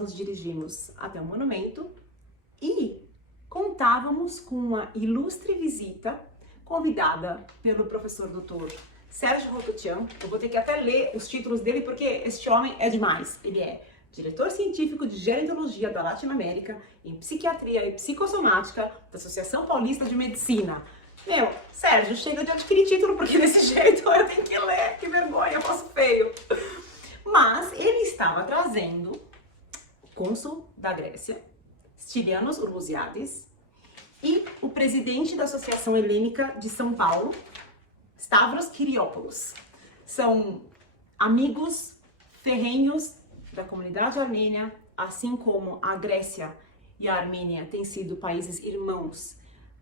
nós nos dirigimos até o monumento e contávamos com uma ilustre visita convidada pelo professor Dr. Sérgio Rototian. Eu vou ter que até ler os títulos dele porque este homem é demais. Ele é diretor científico de gerontologia da Latinoamérica em psiquiatria e psicossomática da Associação Paulista de Medicina. Meu, Sérgio, chega de adquirir título porque desse jeito eu tenho que ler, que vergonha, eu faço feio. Mas ele estava trazendo o cônsul da Grécia, Stylianos Urlusiadis, e o presidente da Associação Helênica de São Paulo, Stavros Kyriopoulos. São amigos ferrenhos da comunidade armênia, assim como a Grécia e a Armênia têm sido países irmãos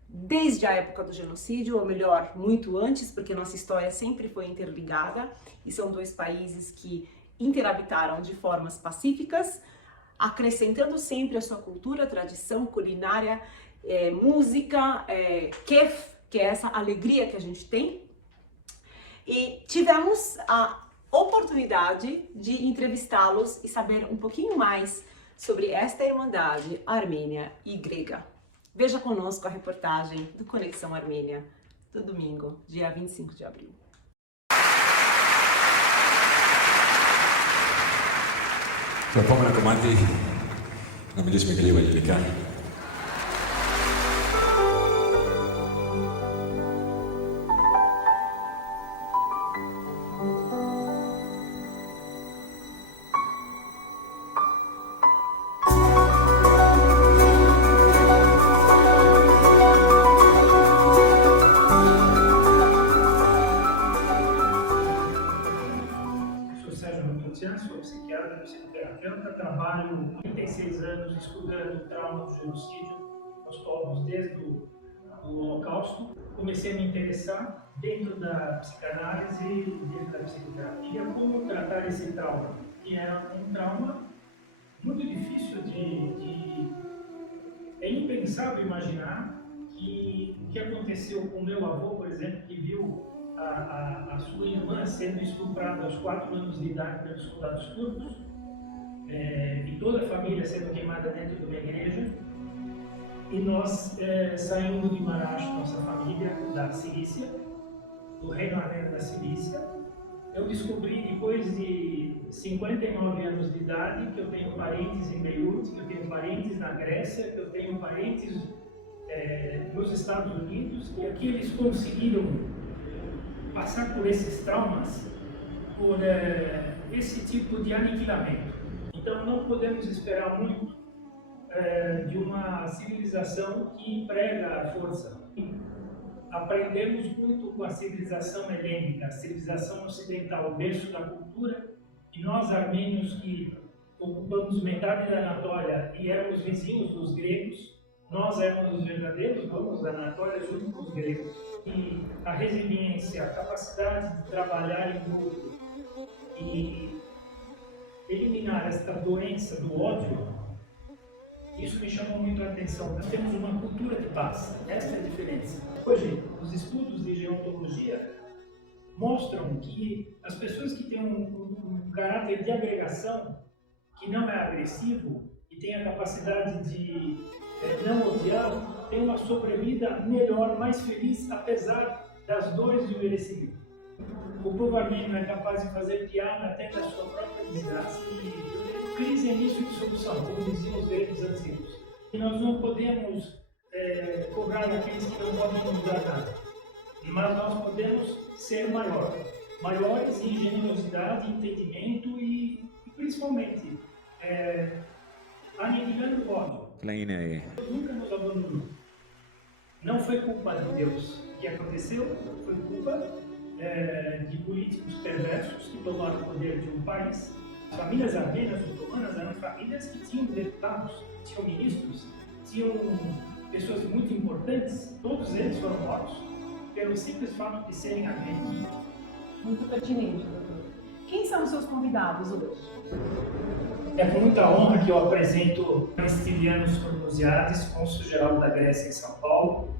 desde a época do genocídio, ou melhor, muito antes, porque nossa história sempre foi interligada, e são dois países que interhabitaram de formas pacíficas, acrescentando sempre a sua cultura, tradição, culinária, música, kef, que é essa alegria que a gente tem. E tivemos a oportunidade de entrevistá-los e saber um pouquinho mais sobre esta irmandade armênia e grega. Veja conosco a reportagem do Conexão Armênia, do domingo, dia 25 de abril. Το επόμενο κομμάτι να μιλήσουμε και λίγο ελληνικά. Sou psiquiatra e psicoterapeuta, trabalho há 36 anos estudando o trauma do genocídio aos povos desde o Holocausto. Comecei a me interessar dentro da psicanálise e dentro da psicoterapia como tratar esse trauma, que é um trauma muito difícil É impensável imaginar que o que aconteceu com meu avô, por exemplo, que viu a sua irmã sendo estuprada aos 4 anos de idade pelos soldados turcos, e toda a família sendo queimada dentro de uma igreja. E nós saímos de Marash, nossa família, da Cilícia, do Reino Armênio da Cilícia. Eu descobri, depois de 59 anos de idade, que eu tenho parentes em Beirute, que eu tenho parentes na Grécia, que eu tenho parentes nos Estados Unidos, e aqui eles conseguiram passar por esses traumas, por esse tipo de aniquilamento. Então não podemos esperar muito de uma civilização que prega a força. Aprendemos muito com a civilização helênica, a civilização ocidental, o berço da cultura, e nós armênios que ocupamos metade da Anatólia e éramos vizinhos dos gregos, nós éramos os verdadeiros donos da Anatólia junto com os gregos. E a resiliência, a capacidade de trabalhar em grupo e eliminar esta doença do ódio, isso me chamou muito a atenção. Nós temos uma cultura de paz, essa é a diferença. Hoje, os estudos de gerontologia mostram que as pessoas que têm um caráter de agregação, que não é agressivo e tem a capacidade de não odiar, tem uma sobrevida melhor, mais feliz, apesar das dores do envelhecimento. O povo armênio é capaz de fazer piada até da sua própria desgraça e crise é início de solução, como diziam os gregos antigos. E nós não podemos cobrar daqueles que não podem mudar nada, mas nós podemos ser maiores em generosidade, entendimento e principalmente aniquilando o ódio. Nunca nos abandonou. Não foi culpa de Deus. O que aconteceu foi culpa de políticos perversos que tomaram o poder de um país. As famílias armênias otomanas eram famílias que tinham deputados, tinham ministros, tinham pessoas muito importantes. Todos eles foram mortos pelo simples fato de serem armênios. Muito pertinente, doutor. Quem são os seus convidados hoje? É com muita honra que eu apresento Stylianos Urlusiadis, cônsul-geral da Grécia em São Paulo,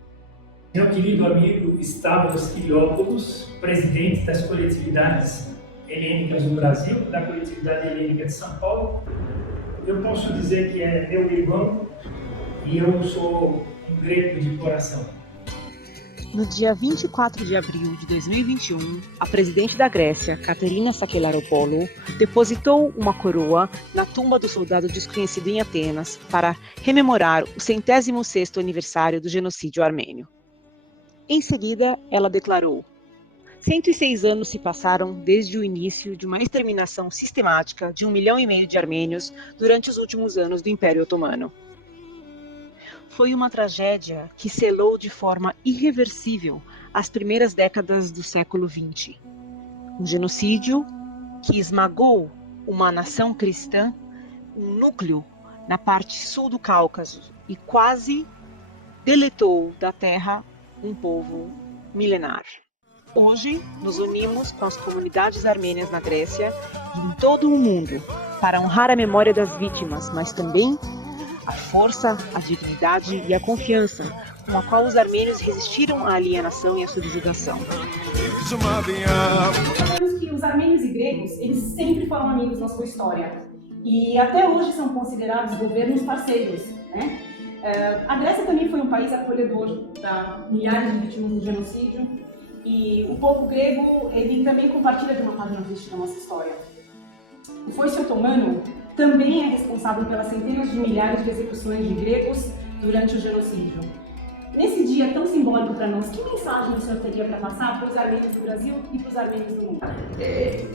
meu querido amigo Stavros Kyriopoulos, presidente das coletividades helênicas do Brasil, da coletividade helênica de São Paulo, eu posso dizer que é meu irmão e eu sou um grego de coração. No dia 24 de abril de 2021, a presidente da Grécia, Katerina Sakellaropoulou, depositou uma coroa na tumba do soldado desconhecido em Atenas para rememorar o 106º aniversário do genocídio armênio. Em seguida, ela declarou: 106 anos se passaram desde o início de uma exterminação sistemática de 1,5 milhão de armênios durante os últimos anos do Império Otomano. Foi uma tragédia que selou de forma irreversível as primeiras décadas do século XX. Um genocídio que esmagou uma nação cristã, um núcleo na parte sul do Cáucaso e quase deletou da terra um povo milenar. Hoje, nos unimos com as comunidades armênias na Grécia e em todo o mundo para honrar a memória das vítimas, mas também a força, a dignidade e a confiança com a qual os armênios resistiram à alienação e à subjugação. Sabemos que os armênios e gregos, eles sempre foram amigos na sua história e até hoje são considerados governos parceiros, né? A Grécia também foi um país acolhedor para milhares de vítimas do genocídio e o povo grego, ele também compartilha de uma página triste da nossa história. O foice otomano também é responsável pelas centenas de milhares de execuções de gregos durante o genocídio. Nesse dia tão simbólico para nós, que mensagem o senhor teria para passar para os armênios do Brasil e para os armênios do mundo?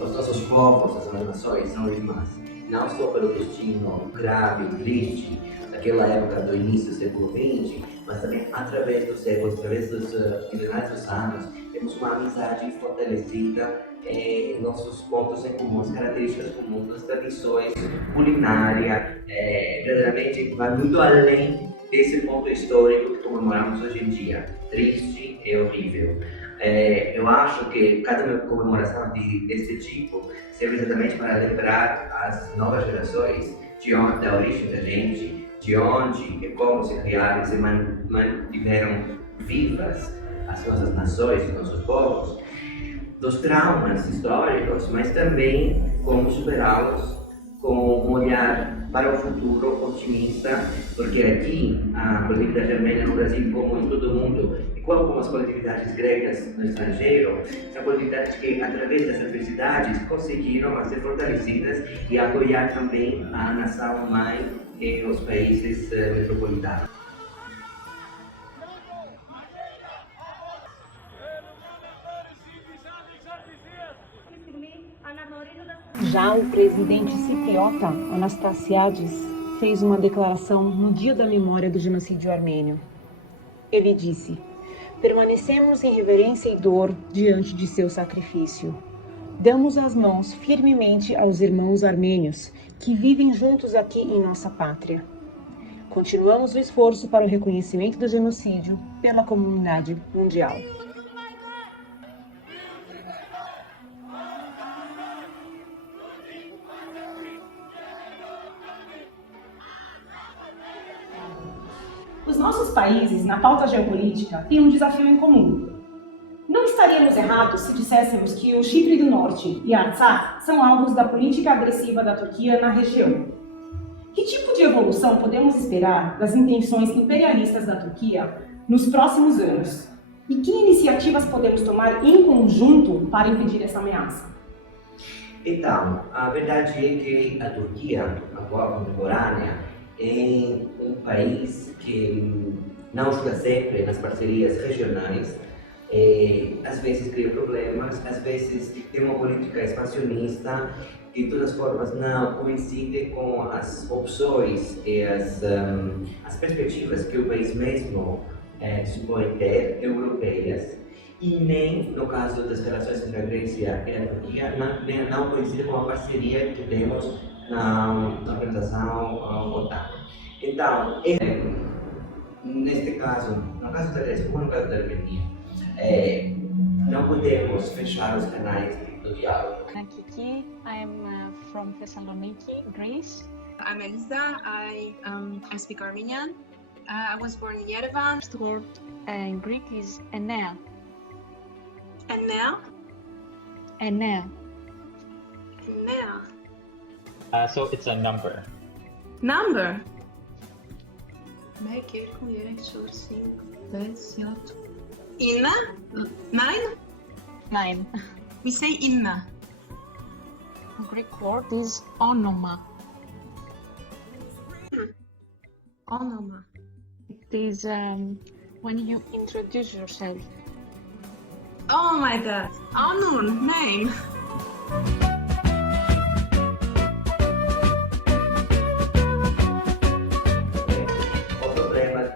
Os nossos povos, as nossas nações são irmãs, não só pelo destino grave, triste, daquela época do início do século XX, mas também através dos séculos, através dos milhares dos anos, temos uma amizade fortalecida, nossos pontos em comum, as características comuns, as tradições, culinária, verdadeiramente vai muito além desse ponto histórico que comemoramos hoje em dia, triste e horrível. Eu acho que cada comemoração desse tipo serve exatamente para lembrar as novas gerações da origem da gente, de onde e como se criaram e se mantiveram vivas as nossas nações, os nossos povos, dos traumas históricos, mas também como superá-los com um olhar para o futuro otimista, porque aqui a coletividade armênia no Brasil, como em todo o mundo, igual como as coletividades gregas no estrangeiro, são coletividades que, através das adversidades, conseguiram ser fortalecidas e apoiar também a nação-mãe e os países metropolitanos. Já o presidente cipriota, Anastasiades, fez uma declaração no dia da memória do genocídio armênio. Ele disse: permanecemos em reverência e dor diante de seu sacrifício. Damos as mãos firmemente aos irmãos armênios que vivem juntos aqui em nossa pátria. Continuamos o esforço para o reconhecimento do genocídio pela comunidade mundial. Os nossos países, na pauta geopolítica, têm um desafio em comum. Não estaríamos errados se disséssemos que o Chipre do Norte e a Artsakh são alvos da política agressiva da Turquia na região. Que tipo de evolução podemos esperar das intenções imperialistas da Turquia nos próximos anos? E que iniciativas podemos tomar em conjunto para impedir essa ameaça? Então, a verdade é que a Turquia, a atual contemporânea, é um país que não ajuda sempre nas parcerias regionais, às vezes cria problemas, às vezes tem uma política expansionista que de todas as formas não coincide com as opções e as perspectivas que o país mesmo supõe ter, europeias, e nem no caso das relações entre a Grécia e a Turquia não coincide com a parceria que temos na organização OTAN. Então, neste caso, no caso da Grécia, como no caso da Armênia, não podemos fechar os canais do diálogo. I'm Kiki. I'm from Thessaloniki, Greece. I'm Elisa. I speak Armenian. I was born in Yerevan. First word in Greek is enea. Enea? Enea. Enea. So it's a number. Number. Becker, colher, choro, 5, 10, 8. Inna? 9? 9. We say inna. Greek word is onoma. Onoma. It is when you introduce yourself. Oh my god. Anun, name. O problema,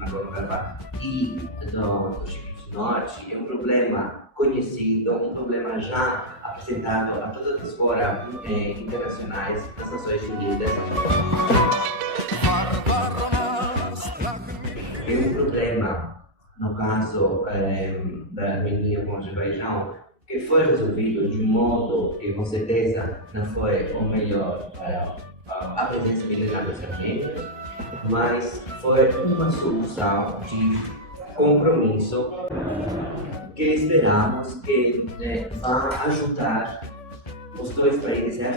agora vai lá, e no Chico do Norte é um problema conhecido, um problema já apresentado a todas as fora internacionais das Nações Unidas. É um problema, no caso da Armênia com o Azerbaijão, que foi resolvido de um modo que com certeza não foi o melhor para a presença militar dos armênios, mas foi uma solução de compromisso que esperamos que vá ajudar os dois países a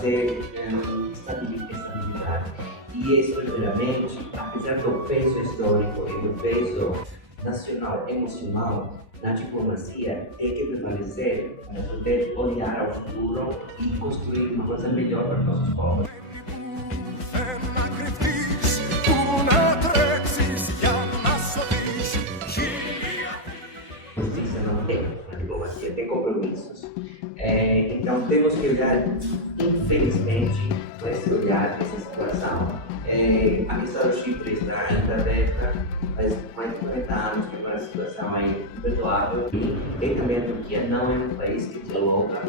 ter estabilidade. E isso, primeiramente, apesar do peso histórico e do peso nacional emocional na diplomacia, tem que prevalecer para poder olhar ao futuro e construir uma coisa melhor para os nossos povos. Justiça não tem na diplomacia, tem compromissos. Então temos que olhar, infelizmente, esse olhar, essa situação. A questão do Chipre está ainda aberta, faz mais de 40 anos que é uma situação aí imperdoável. E também a Turquia não é um país que dialoga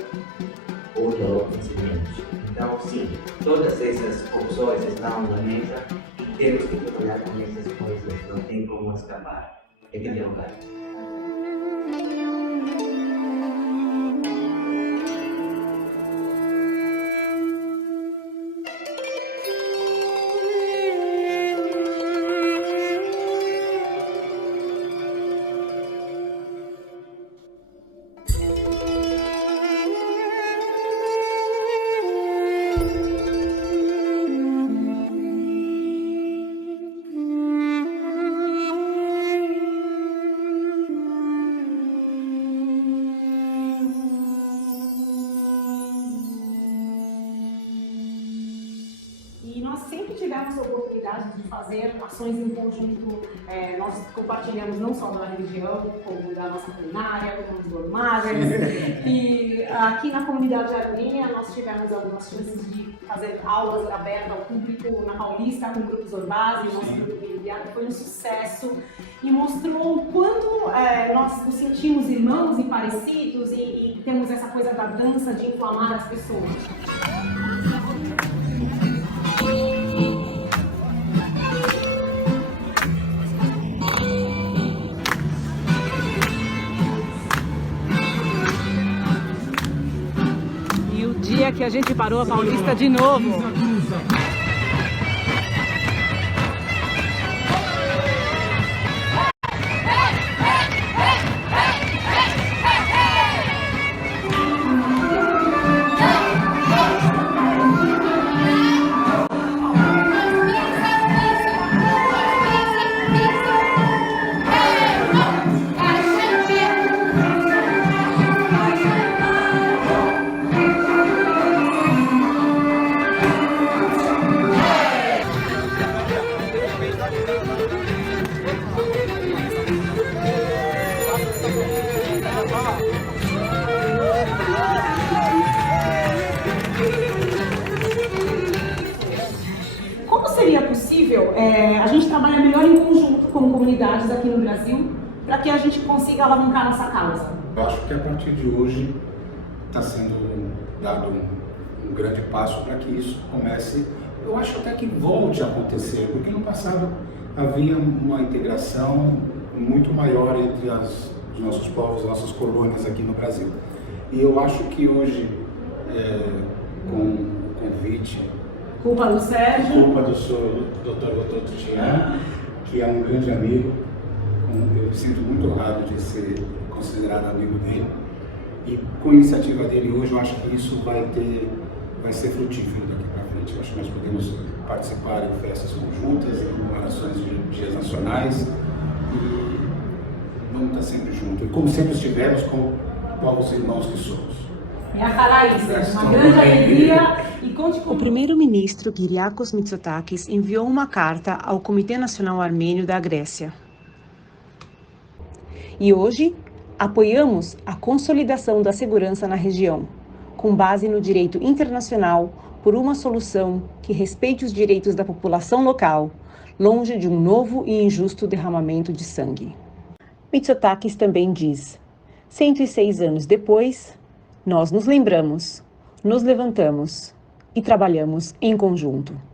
ou dialoga facilmente. Então, sim, todas essas opções estão na mesa e temos que trabalhar com essas coisas, não tem como escapar. É que dialogar. Tivemos a oportunidade de fazer ações em conjunto, nós compartilhamos não só da religião, como da nossa culinária, como dos dormáveis. E aqui na comunidade armênia nós tivemos algumas chances de fazer aulas abertas ao público na Paulista com grupos Orbase, nosso grupo familiar, que foi um sucesso e mostrou o quanto nós nos sentimos irmãos e parecidos e temos essa coisa da dança de inflamar as pessoas. Dia que a gente parou a Paulista de novo. Como seria possível a gente trabalhar melhor em conjunto com comunidades aqui no Brasil para que a gente consiga alavancar nossa causa? Eu acho que a partir de hoje está sendo dado um grande passo para que isso comece, eu acho até que volte a acontecer, porque no passado havia uma integração muito maior entre os nossos povos, nossas colônias aqui no Brasil. E eu acho que hoje, com o convite, Culpa do Sérgio, culpa do Dr. Gototo Tian, que é um grande amigo, eu me sinto muito honrado de ser considerado amigo dele, e com a iniciativa dele hoje eu acho que isso vai ser frutífero daqui para frente. importante. Eu acho que nós podemos participar em festas conjuntas, em comemorações de dias nacionais e vamos estar sempre juntos. E como sempre estivemos com povos irmãos que somos. É a Caraísa, uma grande alegria e conte com... O primeiro-ministro Kyriakos Mitsotakis enviou uma carta ao Comitê Nacional Armênio da Grécia. E hoje, apoiamos a consolidação da segurança na região, com base no direito internacional, por uma solução que respeite os direitos da população local, longe de um novo e injusto derramamento de sangue. Mitsotakis também diz: 106 anos depois, nós nos lembramos, nos levantamos e trabalhamos em conjunto.